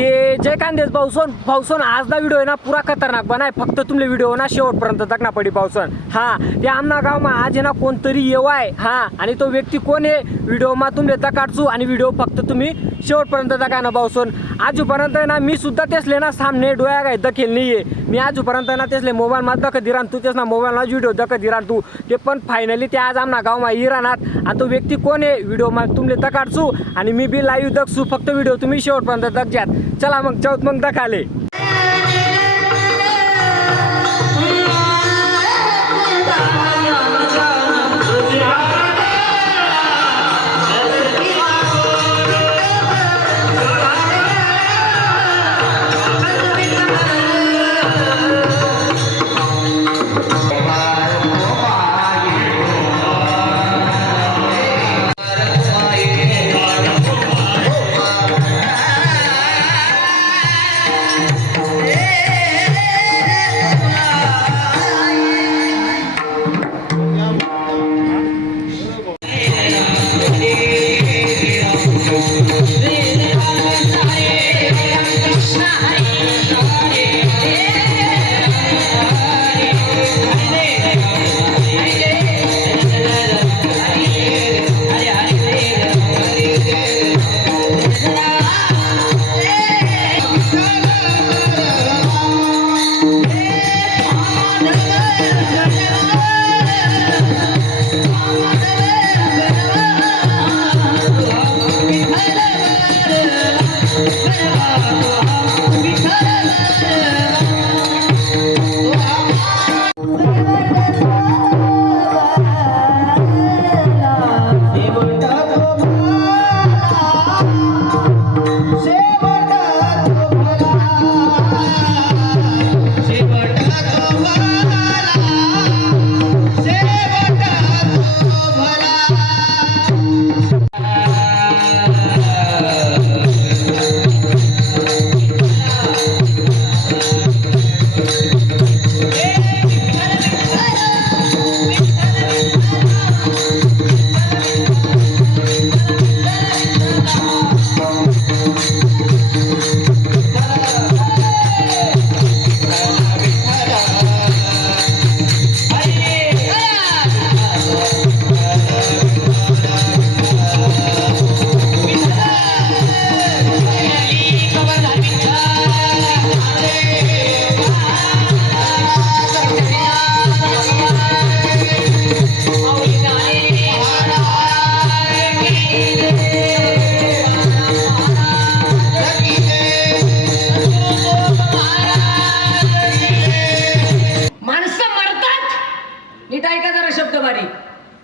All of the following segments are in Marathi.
ते जय कांदेस भाऊसन आज ना व्हिडिओ आहे ना पुरा खतरनाक बनाय, फक्त तुमले व्हिडिओ ना शेवटपर्यंत तकना पडी भाऊसन। हा ते आमना गावमा आज आहे ना कोणतरी येवाय, हा आणि तो व्यक्ती कोण आहे व्हिडिओमा तुमले तकाडचू, आणि व्हिडिओ फक्त तुम्ही शेवटपर्यंत तका ना भाऊसन। आजपर्यंत ना मी सुद्धा तेसले ना सामने डोळ्या काय दखेल नाहीये, मी आजपर्यंत ना तेसले मोबाईल मा दख दिरान तू तेस ना मोबाईल मा व्हिडिओ दख दिरान तू ते, पण फायनली ते आज आमना गावमा इरानात, आणि तो व्यक्ती कोण आहे व्हिडिओ मा तुमले तकाडचू, आणि मी बी लाईव्ह दखसू, फक्त व्हिडिओ तुम्ही शेवटपर्यंत दखजात। चला मग चौथ मग दखाले।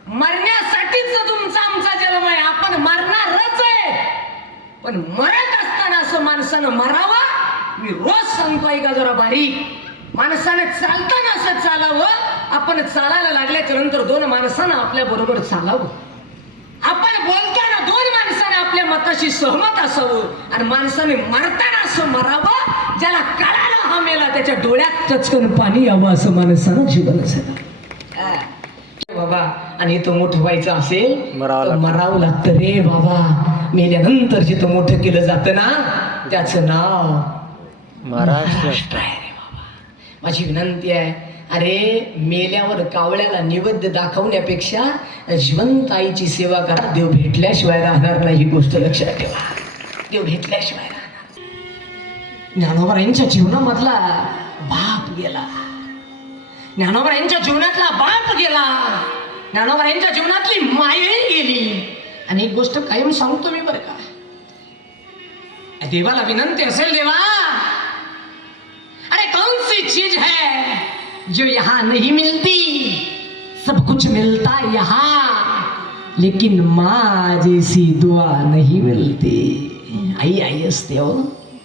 मरण्यासाठीच तुमचा आमचा जन्म आहे, आपण मरणारच आहे, पण मरत असताना असं माणसानं मरावं। मी रोज सांगतोय का जरा बारीक, माणसानं चालताना असं चालावं, आपण चालायला लागल्याच्या नंतर दोन माणसानं आपल्या बरोबर चालावं, आपण बोलताना दोन माणसाने आपल्या मताशी सहमत असावं, आणि माणसाने मरताना असं मरावं ज्याला कळालं हा मेला त्याच्या डोळ्यात चचकन पाणी यावं, असं माणसानं जीवन असावं बाबा। आणि तो मोठं व्हायचं असेल मरावं लागतं रे बाबा। मेल्यानंतर जिथं मोठं केलं जातं ना त्याचं नाव महाराष्ट्र आहे रे बाबा। माझी विनंती आहे, अरे मेल्यावर कावळ्याला नैवेद्य दाखवण्यापेक्षा जिवंत आईची सेवा करा, देव भेटल्याशिवाय राहणार नाही, ही गोष्ट लक्षात ठेवा, देव भेटल्याशिवाय राहणार। ज्ञानोबरांच्या जीवनामधला बाप गेला, ज्ञानोबरांच्या जीवनातला बाप गेला, ज्ञानोबरांच्या जीवनातली मायही गेली। आणि एक गोष्ट कायम सांगतो मी बरं का, देवाला विनंती असेल, देवा अरे कौन सी चीज है जो यहाँ नहीं मिलती, सब कुछ मिलता यहाँ, लेकिन माँ जैसी दुआ नहीं मिलती। आई आई असते हो,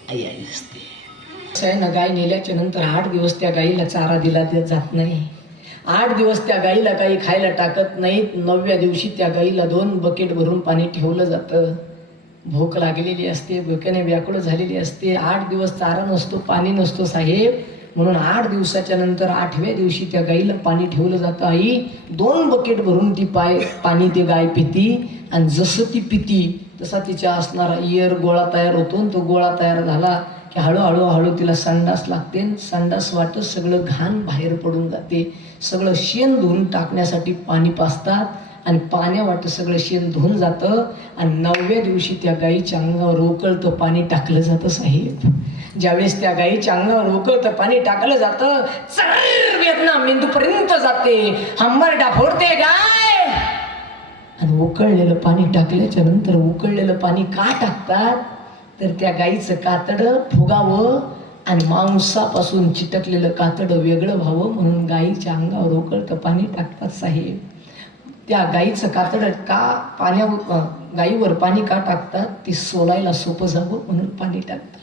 आई आई असते। ना गाय नेल्याच्या नंतर 8 दिवस त्या गाईला चारा दिला जात नाही, 8 दिवस त्या गाईला काही खायला टाकत नाहीत। 9व्या दिवशी त्या गाईला 2 बकेट भरून पाणी ठेवलं जातं। भूक लागलेली असते, भुकेने व्याकुळ झालेली असते, 8 दिवस चारा नसतो, पाणी नसतो साहेब, म्हणून 8 दिवसाच्या नंतर 8व्या दिवशी त्या गाईला पाणी ठेवलं जातं. आई 2 बकेट भरून ती पाणी ती गाय पिती आणि जसं ती पिती तसा तिच्या असणारा इयर गोळा तयार होतो आणि तो गोळा तयार झाला की हळूहळू तिला संडास लागते. संडास वाटत सगळं घाण बाहेर पडून जाते. सगळं शेण धुवून टाकण्यासाठी पाणी पाजतात आणि पाण्या वाटत सगळं शेण धुवून जातं आणि 9व्या दिवशी त्या गाईच्या अंगावर उकळतं पाणी टाकलं जातं. साहेब ज्यावेळेस त्या गाईच्या अंगावर उकळतं पाणी टाकलं जातं चर वेदना मेंदूपर्यंत जाते, हंबरडा फोडते गाय. आणि उकळलेलं पाणी टाकल्याच्या नंतर उकळलेलं पाणी का टाकतात तर त्या गाईचं कातडं फुगावं आणि मांसापासून चिटकलेलं कातडं वेगळं व्हावं म्हणून गाईच्या अंगावर उकळतं पाणी टाकतात. साहेब त्या गाईचं कातडं का गाईवर पाणी का टाकतात ती सोलायला सोपं जावं म्हणून पाणी टाकतात.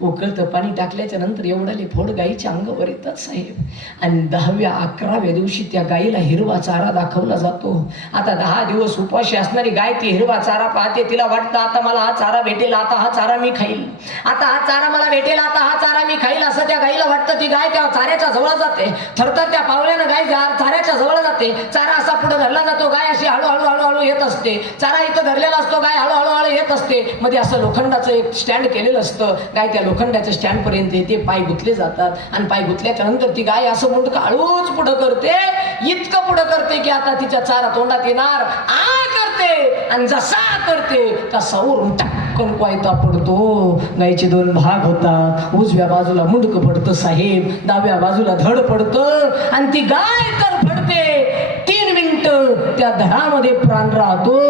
उकळतं पाणी टाकल्याच्या नंतर एवढाले फोड गाईच्या अंगावर येतात. साहेब आणि 10व्या 11व्या दिवशी त्या गाईला हिरवा चारा दाखवला जातो. आता 10 दिवस उपाशी असणारी गाय ती हिरवा चारा पाहते. तिला वाटतं आता मला हा चारा भेटेल, आता हा चारा मी खाईल, आता हा चारा मला भेटेल, आता हा चारा मी खाईल असं त्या गाईला वाटतं. ती गाय त्या चाऱ्याच्या जवळ जाते. थरथर त्या पावल्यानं गाय चाऱ्याच्या जवळ जाते. चारा असा पुढे धरला जातो. गाय अशी हळूहळू येत असते. चारा इथं धरलेला असतो. गाय हळूहळू येत असते. मध्ये असं लोखंडाचं एक स्टँड केलेलं असतं. गाय त्या लोखंडाच्या स्टँड पर्यंत येते. पाय गुतले जातात आणि पाय गुतल्याच्या नंतर ती गाय असं मुंडकं हळूच पुढं करते. इतकं पुढं करते की आता तिच्या चारा तोंडात येणार करते आणि जसा करते तसा वरून टक्कन कोयता पडतो. गायचे 2 भाग होतात. उजव्या बाजूला मुंडकं पडतं. साहेब डाव्या बाजूला धड पडतं आणि ती गाय तर पडते. 3 मिनिटं त्या धडामध्ये प्राण राहतो.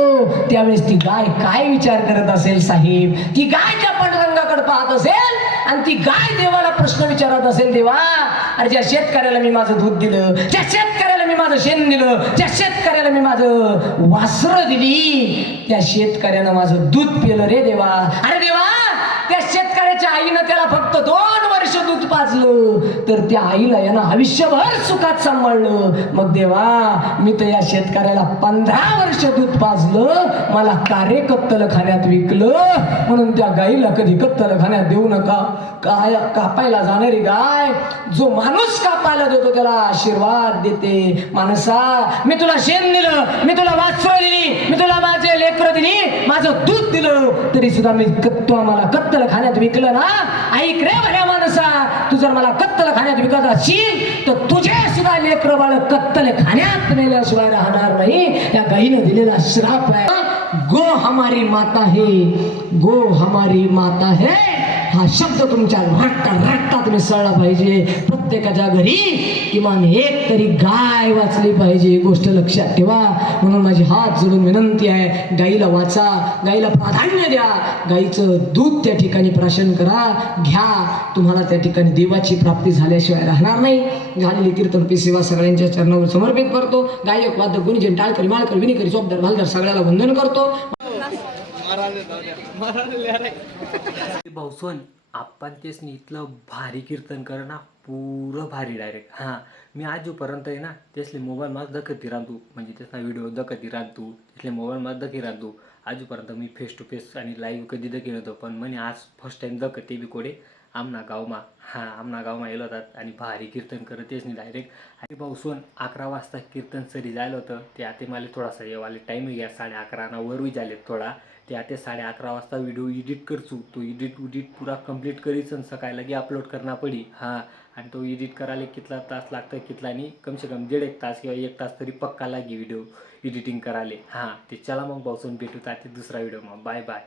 त्यावेळेस ती गाय काय विचार करत असेल साहेब? ती गाय त्या पांडुरंगाकडे पाहत असेल आणि ती गाय देवाला प्रश्न विचारत असेल, देवा अरे ज्या शेतकऱ्याला मी माझं दूध दिलं, ज्या शेतकऱ्याला मी माझं शेण दिलं, ज्या शेतकऱ्याला मी माझं वासरं दिली, त्या शेतकऱ्यानं माझं दूध पिलं रे देवा. अरे देवा त्या शेतकऱ्याच्या आईनं त्याला फक्त 2 वर्ष दूध पाजलं तर त्या आईला यानं आयुष्यभर सुखात सांभाळलं. मग देवा मी तर या शेतकऱ्याला 15 वर्ष दूध पाजलं, मला कारे कत्तलखान्यात विकलं म्हणून त्या गाईला कधी कत्तलखान्यात देऊ नका. काय कापायला जाणारी गाय जो माणूस कापायला देतो त्याला आशीर्वाद देते. माणसा मी तुला शेण दिलं, मी तुला वासरं दिली, मी तुला माझे लेकरं दिली, माझं दूध दिलं तरी सुद्धा मी तू आम्हाला कत्तलखान्यात विकलं ना. ऐक रे भल्या माणसा, तू जर मला कत्तलखान्यात विकत असशील तर तुझे सुद्धा लेकरं बाळ कत्तलखान्यात नेल्याशिवाय राहणार नाही. या गाईनं दिलेला श्राप आहे. गो हमारी माता है, गो हमारी माता है हा शब्द तुमच्या रक्तात मिसळला पाहिजे. प्रत्येकाच्या घरी किमान एक तरी गाय वाचली पाहिजे. गोष्ट लक्षात ठेवा. म्हणून माझी हात जोडून विनंती आहे, गाईला वाचा, गाईला प्राधान्य द्या, गाईचं दूध त्या ठिकाणी प्राशन करा, घ्या. तुम्हाला त्या ठिकाणी देवाची प्राप्ती झाल्याशिवाय राहणार नाही. झालेली कीर्तनपी सेवा सगळ्यांच्या चरणावर समर्पित करतो. गायक वादक गुणीजन टाळकरी माळकरी विनिकरी चोपदार भालदार सगळ्याला वंदन करतो. भाऊसोन आपण तेच इथलं भारी कीर्तन कर ना, पुरं भारी डायरेक्ट. हां मी आजपर्यंत आहे ना त्यासले मोबाईल माझं दखती राहतो, म्हणजे त्याचा व्हिडिओ दखती राहतो, त्यासले मोबाईल माझं दखी राहतो. आजपर्यंत मी फेस टू फेस आणि लाईव्ह कधी दखी नव्हतं, पण म्हणे आज फर्स्ट टाइम दखते बी कोडे आमना गावमा. हां आमना गावमा येलो होतात आणि भारी कीर्तन करत तेच नाही डायरेक्ट. आणि भाऊसोन 11 वाजता कीर्तन सरी झालं होतं. ते आता मला थोडासा येवाले टाईम घ्या, 11:30 वरवी झाले थोडा. ते आता 11:30 वाजता व्हिडिओ एडिट करचू. तो एडिट पुरा कंप्लीट करीच आणि सकाळी लगे अपलोड करना पडी. हां आणि तो एडिट करायला कितला तास लागतं कितला आणि कमसे कम 1.5 तास किंवा 1 तास तरी पक्का लागे व्हिडिओ एडिटिंग करायला. हां ते चला मग भाऊसोन भेटू आता दुसरा व्हिडिओ. मग बाय बाय.